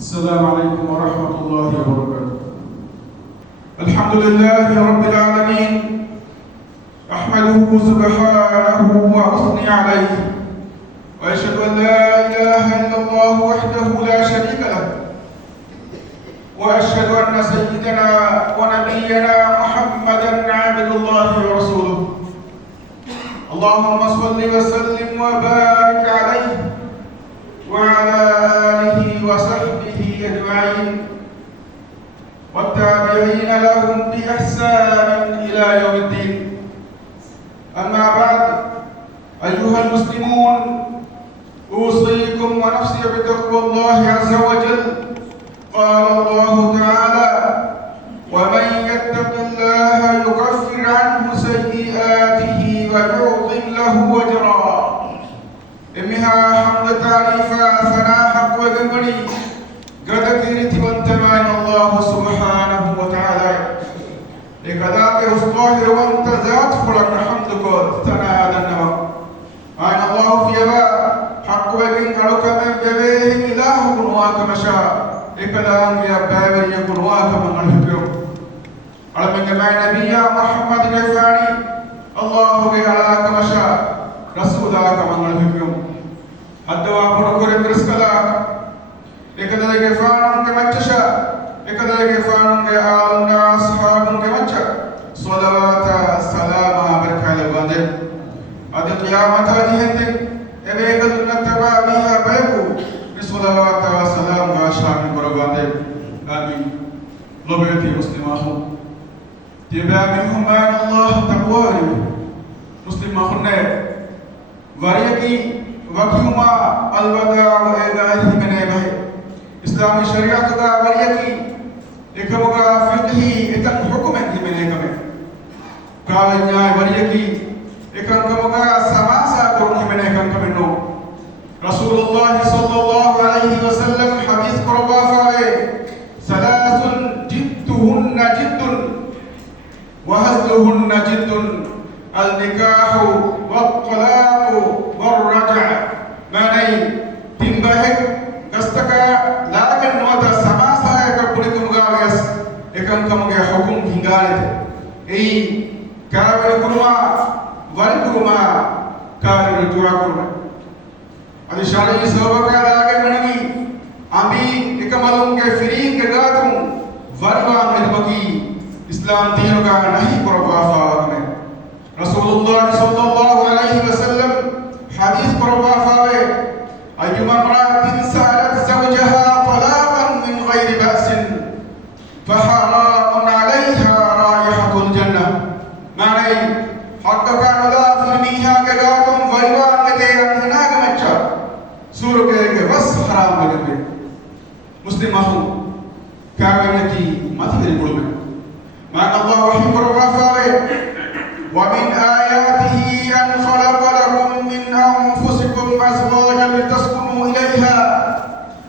السلام عليكم ورحمة الله وبركاته. الحمد لله رب العالمين، أحمده سبحانه وأثني عليه، وأشهد أن لا إله إلا الله وحده لا شريك له، وأشهد أن سيدنا ونبينا محمدا عبد الله ورسوله. اللهم صل وسلم وبارك عليه وعلى آله وصحبه أجمعين والتابعين لهم بإحسان إلى يوم الدين. أما بعد، أيها المسلمون، أوصيكم ونفسي بتقوى الله عز وجل. قال الله تعالى: ومن يتق الله يكفر عنه سيئاته ويعظم له أجرا. إمها حمد تعريفا ثناء حق وجنبني قد كيرت وانتمان الله سبحانه وتعالى لقداك أصطاهر وانت ذات فلك حمدك ثناء دنوا أين الله في يبا حق وجن قلوك من ببيه إله قنواك مشاء لقداك يبابر يقنواك من الحكم علمك مع نبي محمد نفاني الله بيعلاك مشاء رسولاك من الحكم الدواء بركور برسكلاك لكذلك فانون كمتشا لكذلك فانون كآلنا أصحابون كمتشا صلوات السلام بركة البندر أدي قيامة جهنم إبيك النتبع بها بيكو بصلوات السلام وشام بربندر آمين. لبيتي مسلماه تبع منهم أن الله تقوى مسلماه वरियकी वकीमा अलवदा वएगाही मने बहे इस्लामी शरीयत का वरियकी एकमगा फिqhi एकन हुक्म ही मने कमे काल न्याय वरियकी एकन कमगा समासा कोनी मने कन कमेनो रसूलुल्लाह सल्लल्लाहु अलैहि वसल्लम हदीस करवा फावे सलासुन जिद्दुहुन्ना जिद्दुन व हज़लुहुन्ना जिद्दुन النكاح والطلاق والرجع ماني تنبهك قستك لكن نوتا سماسا يكبركم غاويس يكن كمغي حكم هنغالت اي كاوي كرما وركرما كاوي رجوع كرما ادي شرعي سببك لاغ منمي امي يكملون کے فرين کے گاتم وروا مدبکی اسلام دین کا نہیں کروا فاغ رسول الله صلى الله عليه وسلم حديث قربا فاوي أيما امرأة سألت زوجها طلاقا من غير بأس فحرام عليها رائحة الجنة معني حق كان لا فيها كغاتم ويوان متي أنهناك مجا سورك بس حرام بجنبه مسلم أخو كاغنتي ما تدري قلوبه ما الله وحي قربا فاوي ومن آياته أن خلق لكم من أنفسكم أزواجا لتسكنوا إليها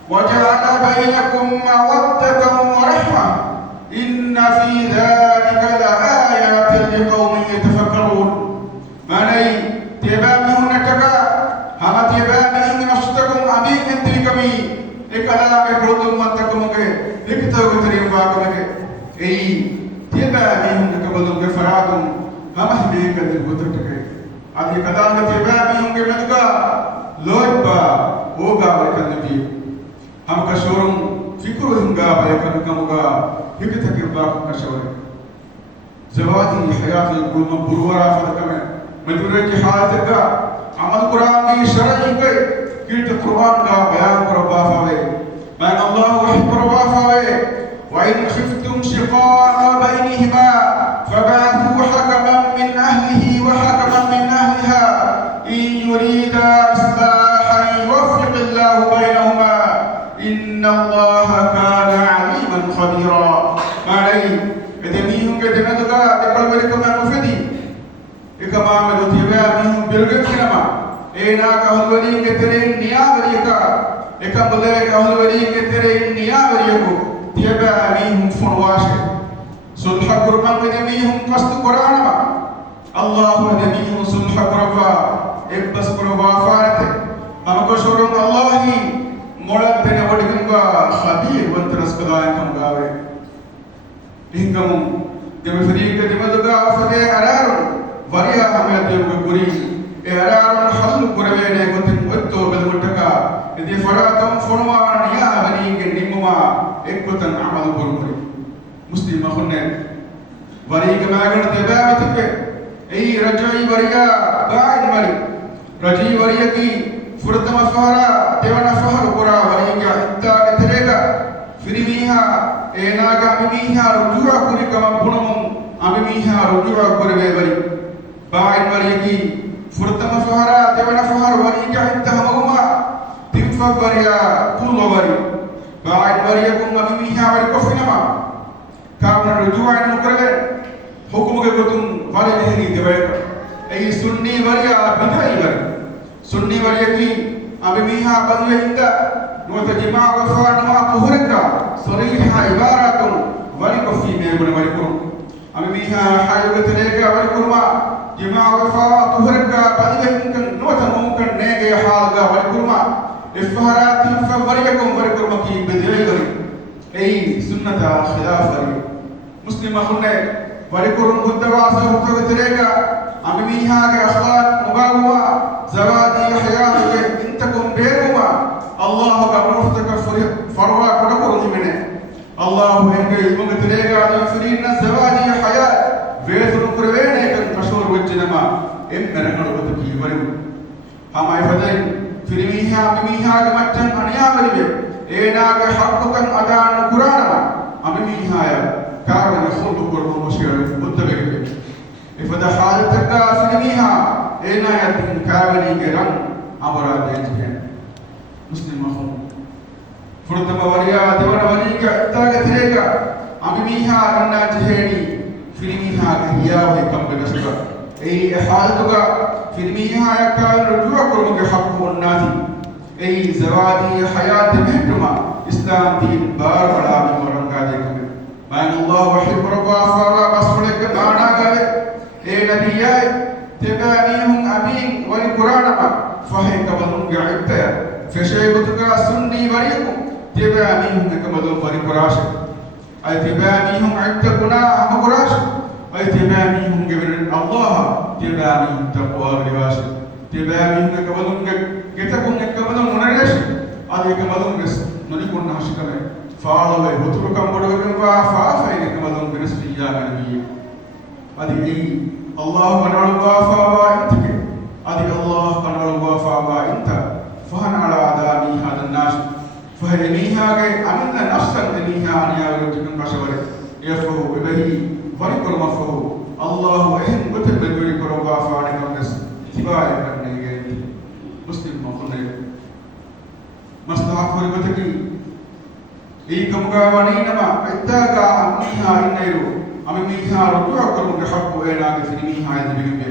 وجعل بينكم مودة ورحمة إن في ذلك لآيات لقوم يتفكرون ماني تباميون نتكا هما تباميون نفسكم أمين انتركمي لكلام برودم منتكمك لكتاب تريم باكمك أي تباميون نكبدم بفرادم हम हमें कदर बुद्ध के आदि कदान के बाबी होंगे मनका लोइबा होगा वरकन भी हम का शोरूम फिक्र होगा वरकन कमगा हिकत के बाक का शोर जवादी हयात कुल मबरूरा फरकमे मजूरे की हालत का अमल कुरान की शरई पे कीट कुरान का बयान करवा फावे मान अल्लाह वही करवा फावे وإن خفتم شقاق بينهما فبعثوا حكما من أهله وحكما من أهلها إن يريدا إصلاحا يوفق الله بينهما إن الله كان عليما خبيرا مالي إدميهم كدمتك تقلبلكم المفيدي إكما مدتبا منهم بالغفنما إينا كهلولين كترين نيابريكا إكما مدرك كهلولين كترين نيابريكو تيبا منهم فنواشي صلح قربان بدميهم قصد قرآنما الله بدميهم صلح قربا إبس قربا فارته हमको शोरूम अल्लाह ही मोड़ा तेने वडकिंगा खादी إنكم كم فريق دمدوغا فتى أرار وريا هم يدوغ كوري أرار حل كوربينه كتم أتو بالمتكا إذا فراتم فرما نيا بني كنيمما إكوتن عمل كوري مسلم خنّن وريق ما كان تبعتك أي رجعي وريا بعد وري رجعي وريا كي فرتم فهرا تبنا فهر كورا وريا إنتا كتريكا فريميها ඒනාග අමිමීහා රුජුවා කුරි කම පුනමුම් අමිමීහා රුජුවා කුරවේ වරි බායින් වරියකි ෆුර්තම ෆහරා දෙවන ෆහර වරි ජහිතහමුමා තිම්ෆ වරියා කුල්ල වරි බායින් වරියකුම් අමිමීහා වරි කොෆිනමා කාවන රුජුවා නුකරවේ හුකුමුගේ ගොතුම් වරි මෙහෙනි දෙවයක ඒ සුන්නී වරියා බිදයි වරි සුන්නී වරියකි අමිමීහා බඳුවේ හින්දා وتجمع وفانوا طهرك صريح عبارة ولك في ميمون ولكم أميها حيوة تلك ولكم جمع وفا طهرك بديهن نوت ممكن نيجي حالك ولكم إفهرات فوريكم ولكم كي بديهن أي سنة خلاف مسلم خلنا ولكم خدوا سهوت تلك أميها كأخلاق مباوة زوادي حياتك إنتكم بيرهما الله كمرفتك فروا كنكرني منه الله هنگي مغتريغا يفرين زواجي حياة ويثن كروينه كن مشهور وجنما ام نرنگلوتكي ورو هم ايفدين فريميها بميها مچن انيا وريبه ايناگ حقكن ادان قرانما اميها كارن خلق قرن مشير متبه افدا حالتك فريميها اينا يتن كاوني كرن امرا ديجه مسلم مخون فرتم وريا دون وريك اتاگ تريكا اميها اننا جهني فريميها كيا وكم بنشك اي حالتك فريميها يكال رجوع كرمك حق الناس اي زوادي حياه مهتما اسلام دين بار بڑا مرنگا دیکھ میں اللہ وحب ربا فرا بسلك معنا گئے اے نبی تبانيهم امين والقران فهي كبدون عبته فشيبتك سني وريكم تباميهم كمدون وريكراش أي تباميهم عدكنا هم قراش أي تباميهم قبل الله تباميهم تقوى رواش تباميهم كمدون كتكم كمدون منرش أدي كمدون بس نلقون ناشكمه فعلوا بطرقم بدوكم فافين كمدون برسليا نبي أدي الله كنال وافا إنتك أدي الله كنال وافا إنت فهن على عذابي هذا الناس فهميها كي أمنا نفسا تميها أن يارجكم بشورة يفه ببهي وركر مفه الله أهم قتل بوركر وافانك الناس تبايا كرني جيد مسلم مخلي مستحق وربتكي إيكم غاواني نما اتاقا أمنيها إنيرو أمنيها رجوع كرم حق وإناك فرميها يدبيهم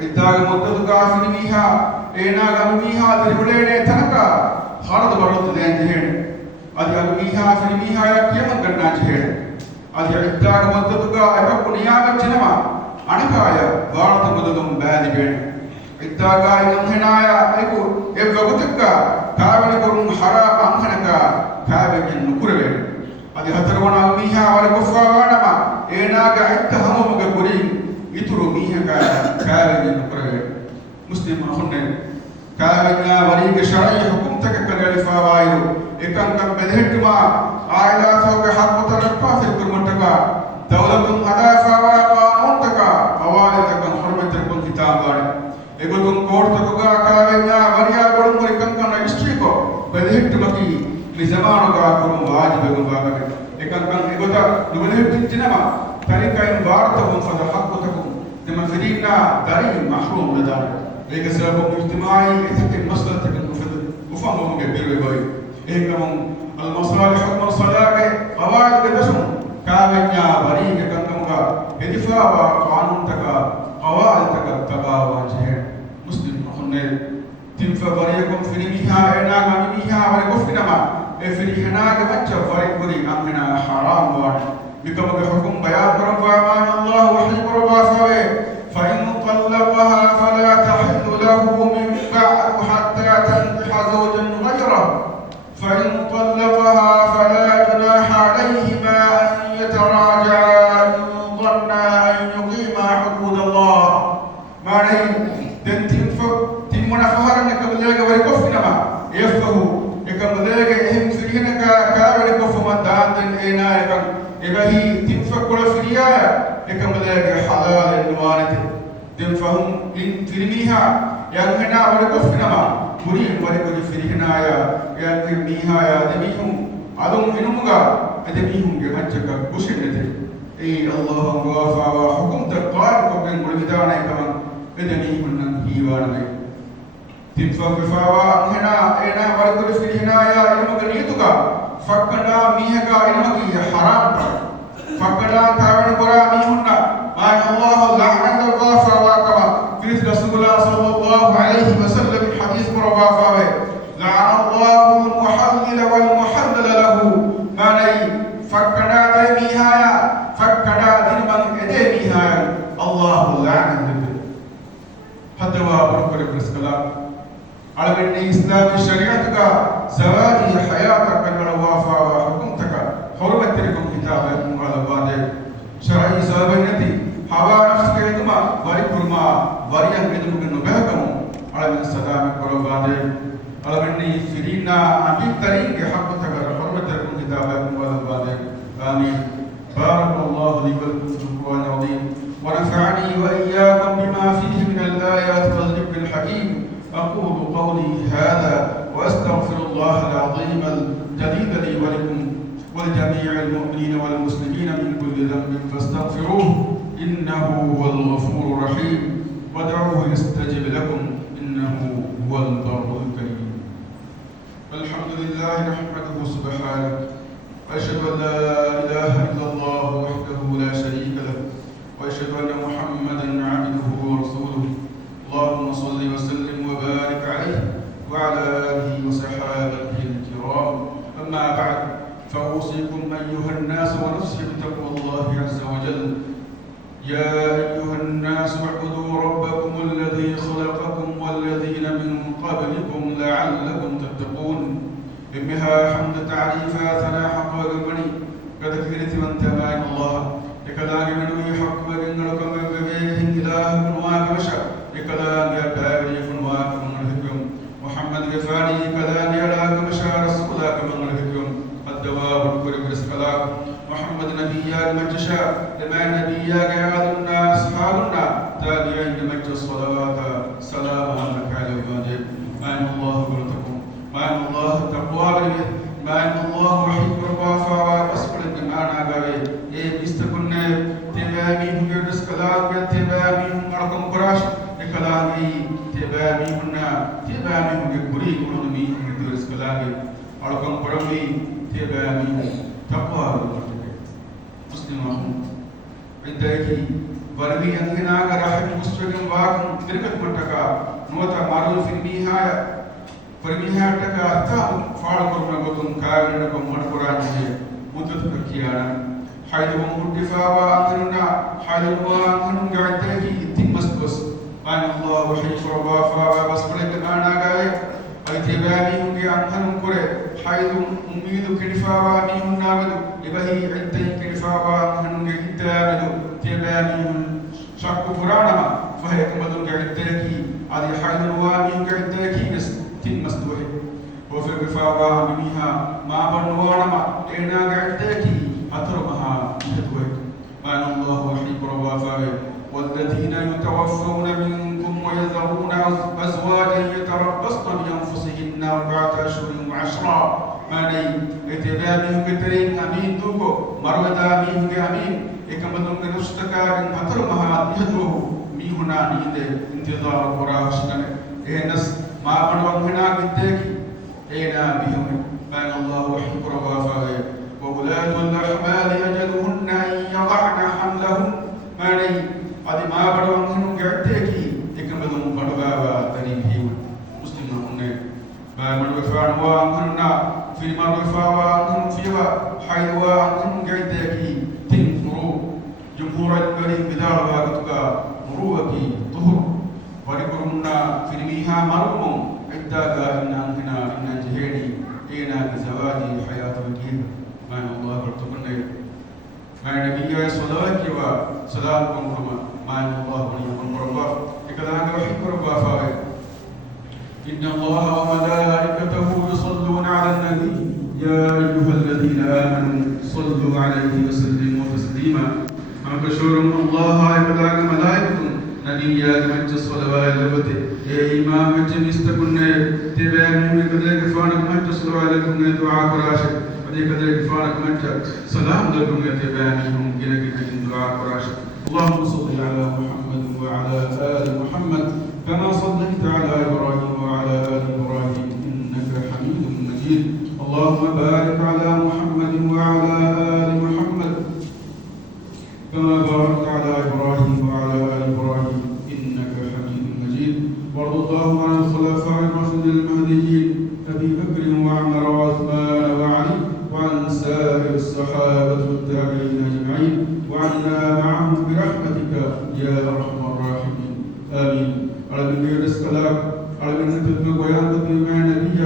اتاقا مددقا فرميها ඒනාග අමිහා ත්‍රිපුලේනේ තනක හරද බරොත් දැන් ජෙහෙන අධි අමිහා ෆිල්මිහා කියම ගන්නා ජෙහෙන අධි ඉත්තාග මද්දතුක අයක නියාමච්චනම අනිකාය වාරත මදදුම් බෑදිගෙන ඉත්තාග ඉන්හෙනාය ඒකු ඒ වගතුක කාවණ කරුම් හරා අංහනක කාවෙකින් නුකුරවේ අධි හතරවන අමිහා වර කොෆාවනම ඒනාග ඉත්තහමමුග කුරි ඉතුරු මීහක කාවෙකින් නුකුරවේ مسلم أخونا كابنا وريك شرعي حكومتك كنالفا وايو إكان كم بدهتما عائلات هو كحق مترقى في الكرمتك دولة هدافا وقانونتك أوالدك حرمتك كتاب داري إبتون كورتك كابنا وريا قرن وريكان كان رجستريكو بدهتما كي لزمانك كرم واجب غباك إكان كان إبتا نبدهت جنما طريقة إن بارتهم فدحقتكم لما فريقنا داري محروم لداري لكن سبب اجتماعي يتم مسألة المفيد وفهمهم كبير بوي إنهم المصالح حكم الصلاة قواعد كدسم كامنيا بريء كنكمغا إدفاع قانون تكا قواعد تكا تبا واجه مسلم أخونا تنفى بريكم فريميها إنا غميميها ورقفنما إفريحنا كمتشا فريقري أمنا حرام واجه بكم بحكم بيان رب أمان الله وحيب رب فوي فإن طلقها فلا تحل له من بعد حتى تنكح زوجا غيره فإن طلقها فلا جناح عليهما أن يتراجعا إبهي تنفق ولا فريايا لكملاك حلال النوانته تنفهم إن فرميها ينهنا ورقفنما مريم ورقل فريهنايا ينكرميها يا دميهم أدم إنمغا أدميهم جمجك بشنته إي الله وافا وحكم تقارب وبين ولدانا كمان أدميهم ننهيوان تنفق فاوا أنهنا إنا ورقل فريهنايا إنمغا نيتوغا فكنا ميهكا إنمغي حرام فكنا تاوين برا ميهنا ما الله لعن الوافا وكما في رسول الله صلى الله عليه وسلم الحديث برا لعن الله المحلل والمحلل له ما ني فكنا دميها فكنا دمن ادميها الله لعن هدوا بركل السلام على ان اسلام شريعتك زواج حياتك الوافا وحكمتك حرمت لكم كتابكم على بعد شرعي زابنتي هوا نفسك يتما وريكما وريان بدون نبهكم على من السلام قربان على من فينا أبي ترين حقتك حرمت لكم كتابكم على بعد آمين بارك الله لي ولكم في القرآن العظيم ونفعني وإياكم بما فيه من الآيات والذكر الحكيم أقول قولي هذا وأستغفر الله العظيم الجليل لي ولكم ولجميع المؤمنين والمسلمين من كل ذنب فاستغفروه إنه هو الغفور الرحيم ودعوه يستجب لكم إنه هو البر الكريم. الحمد لله نحمده سبحانه وأشهد أن لا إله إلا الله وحده لا شريك له وأشهد أن محمدا عبده ورسوله اللهم صل وسلم وبارك عليه وعلى آله وصحابته الكرام. أما بعد فأوصيكم أيها الناس ونفسي بتقوى الله عز وجل. يا أيها الناس اعبدوا ربكم الذي خلقكم والذين من قبلكم لعلكم تتقون. بها حمد تعريفا ثنا حق وقبني كذكرت من تبعين الله لكذا نمنوي حق وقنقلكم ببيه إله كنواك بشا لكذا يباري كنواك من الحكم محمد غفاري كذا يلاك بشا رسولاك من الحكم الدواب الكرم رسكلاك محمد نبيا المجشا لما نبيا قياد الناس أصحابنا تابعين لمجد الصلاة سلام عليك على الواجب ما إن الله قلتكم ما إن الله تقوى بلده ما إن الله وحيد وربافا وأسفل الجمعنا بابي إيه بيستكن تبامي هم رسكلاك تبامي هم أرقم قراش لكلامي تبامي هنا تبامي هم يقري ولمي هم رسكلاك أرقم قرمي تبامي تقوى مسلمون عندك وربي أننا كراحة مسلمين واقم تركت متكا نوتا مارو في النهاية فرميها تكا تام فارقرنا بكم كائنكم مرقرانه متتكيانا حيثهم ارتفاعا أننا حيثوا أنهم قاعدتك تمسكس ما الله وحيش ربافا وبسفلك أنا قاعد أيتبامي هم أنهم كره حيث أميد كرفاوا ميهم نامدو إبهي عدتين كرفاوا أنهم يتامدو تبامي شاكو فرانما فهي كمدو كعدتكي هذه حيث الوامي كعدتكي تنمسدوه وفي كرفاوا ميها ما بنوانما إنا كعدتكي أترمها يدوه ما الله وحيد ربافا والذين يتوفون منكم ويذرون أزواجا يتربصن بأنفسهن 4 أشهر و10 ماني اتبابه كترين أمين دوكو مرودا ميهو أمين إكمدون كنشتكا أترمها يدوه ميهنا نيد انتظار قراشنا إنس ما بنوان هنا بالتاكي إينا بهم بان الله وحيد ربافا وولاة الأحمال أجلهن أن يضعن حملهن ماني adi ma bado ngunu gatteki ikambadum badwa tarihi muslimna unne ba madu faanwa nguna fi madu faawa ngun fiwa haywa ngun gatteki tin furu jumhur al-karim bidalwa gatuka muruwaki tuhur warikurunna firmiha marum iddaga inna jihedi ina zawaji hayatu din ma Allah bartukunne ma nabiyya sallallahu alaihi wa sallam ما الله وليكم رباه لكذلك وحيكم رباه فاوي إن الله وملائكته يصلون على النبي يا أيها الذين آمنوا صلوا عليه وسلموا تسليما أنكشورم الله يبلغ ملائكة نبيا من الصلوات لبته إمام من يستكون تبعني من كذلك فانك من الصلوات لكم دعاء قراشة ودي كذلك فانك من سلام لكم تبعني هم كذلك من دعاء قراشة اللهم صل على محمد وعلى آل محمد كما صليت على إبراهيم وعلى آل إبراهيم إنك حميد مجيد اللهم بارك على محمد وعلى آل محمد كما باركت على إبراهيم وعلى آل إبراهيم إنك حميد مجيد وارض اللهم عن الخلفاء الراشدين المهديين أبي بكر وعمر وعثمان وعلي وعن سائر الصحابة والتابعين أجمعين وعنا معهم برحمتك يا أرحم الراحمين آمين على من السلام على من تتبع ويانبت مع نبي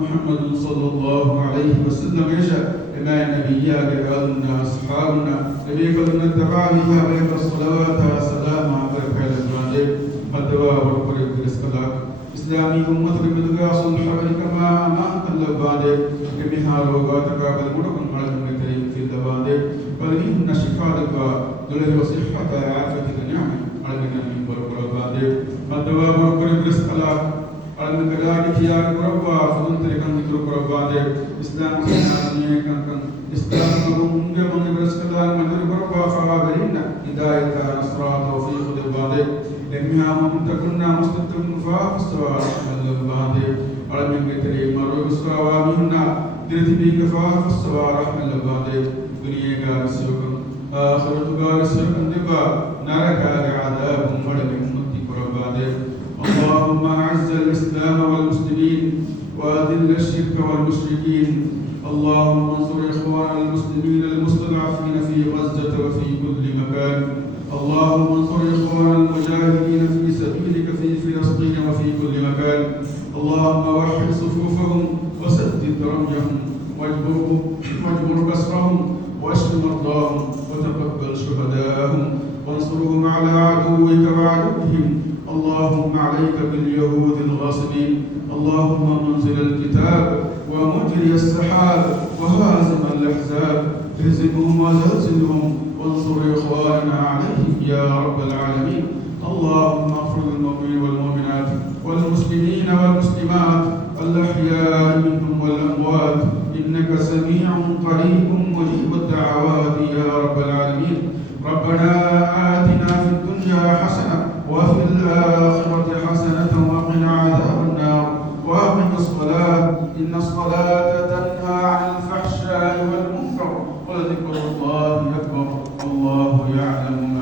محمد صلى الله عليه وسلم يشاء مع النبي لأهلنا أصحابنا نبي فلن اتبع بها بيت الصلوات والسلام بركة الإبراهيم الدواء والقرب بالسلام إسلامي أمة بمدغا صلح كما ما تلباد بمهار وغاتك بالمدغن على المكريم في الدباد بلغيهن شفاءك دله وصحة عافية النعم على النبي والقرباد الدواء والقرب بالسلام على المكلاد كيان قربا فضل تلكن ذكر قرباد إسلام سنانية كان إسلام مدوم من بالسلام من قربا فوابرين هداية نصرة توفيق العباد لمها من تكنا مستقيم فاستوى العباد على من كتري مرو استوى منا ترتبي فاستوى رحم العباد دنيا كارسيوكم آخرة كارسيوكم دبا نارك عذاب ولم مدي قرباد اللهم أعز الإسلام والمسلمين وأذل الشرك والمشركين اللهم انصر إخوان المسلمين المستضعفين في غزة وفي كل مكان اللهم انصر إخوان المجاهدين في سبيلك في فلسطين وفي كل مكان اللهم وحد صفوفهم وسدد رميهم واجبر كسرهم واشف مرضاهم وتقبل شهداءهم وانصرهم على عدوك وعدوهم اللهم عليك باليهود الغاصبين اللهم منزل الكتاب ومجري السحاب وهازم الأحزاب اهزمهم وزلزلهم وانصر إخواننا عليهم يا رب العالمين اللهم اغفر للمؤمنين والمؤمنات والمسلمين والمسلمات الأحياء منهم والأموات إنك سميع قريب مجيب الدعوات يا رب العالمين ربنا آتنا في الدنيا حسنة وفي الآخرة حسنة وقنا عذاب النار وأقم الصلاة إن الصلاة تنهى عن الفحشاء والمنكر ولذكر الله أكبر والله يعلم